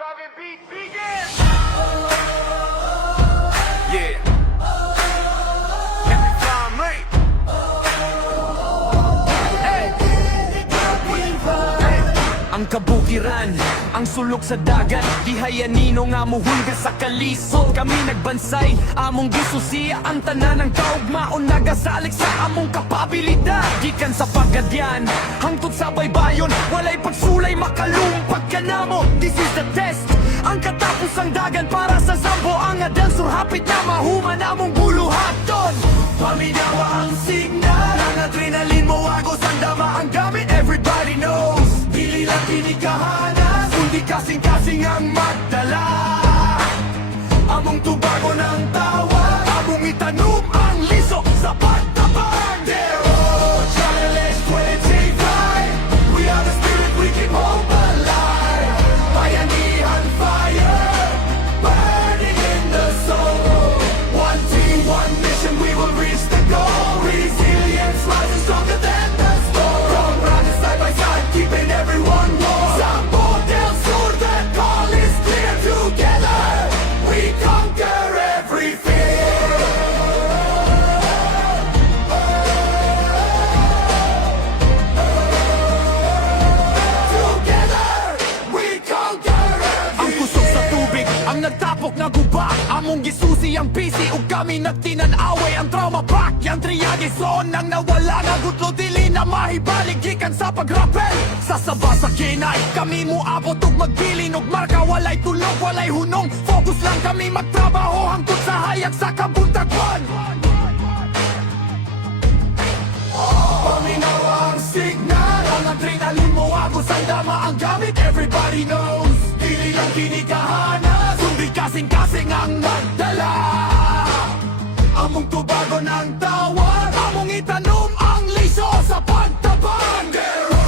Driving beat begins! Yeah. Every time, mate. Ang kabukiran, ang sulok sa dagat, di hayanino nga muhulga sa kalisod. Kami nagbansay, among gisusiya ang tanan ng kaugmaon, nagasalik sa among kapabilidad. Gikan sa pagadyan, hangtod sa baybayon, walay pagsulay makalumpag ka namo. This is the test, ang katapusang dagan para sa sambo. Ang adan surhapit na mahuman among buluhaton. Paminawa ang signal, ang adrenalin mo agos ang dama ang gamit. Everybody knows, dili lang kinikahanas, kundi kasing-kasing ang magdala. Among tubago ng tawa, among itanong ang lisok sa pagtabang. Dero, Challenge 25, we are the spirit, we keep hope alive. Bayanihan fire, burning in the soul. One team, one mission, we will reach the goal. Resilience rising stronger than the storm. From running side by side, keeping everyone warm. Sambo del Sur, that call is clear. Together, we conquer every fear. Together, we conquer every Ang kusog sa tubig, ang nagtapok na guba. Among gisusi ang pisi, ug kami nagtinan-away. Ang trauma pack, yung triage zone nang nawala na gutlo, dili na mahibalik. Gikan sa pagrapel, sa saba sa kinay, kami muabot ug magbilin ug marka. Walay tulog, walay hunong, focus lang kami magtrabaho hangtod sa hayag sa kabuntagon. Paminawa ang signal, ang adrenalin mo agos ang dama ang gamit. Everybody knows, dili lang kinikahanas, kundi kasing-kasing ang magdala. Among tubago ng tawag, among itanong ang liso sa pagtabang. Dero,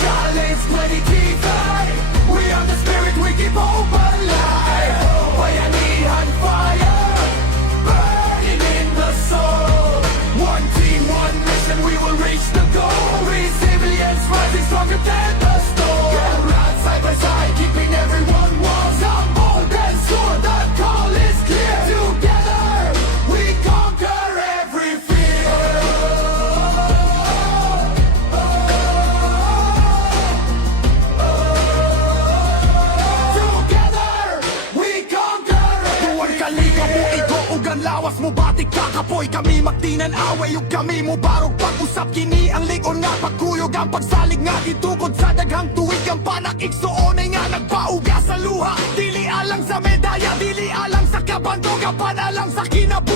Challenge 25, we are the spirit, we keep hope alive. Bayanihan fire, burning in the soul. One team, one mission, we will reach the goal. Resilience rising stronger than the storm. Get right side by side, keeping everyone warm. Sambo del Sur, the call is clear. Together, we conquer every fear. Together, we conquer every fear. Kalika mo igo ug ang lawas mo batik kakapoy. Kami magtinan-away ug kami mo barog pag-usap. Kini ang ligon nga pagkuyog, ang pagsalig nga gitukod sa daghang tuig. Ang panakigsuonay nga nagpauga sa luha. Dili alang sa medalya, dili alang sa kabandog, ang panalang sa kinabuhi.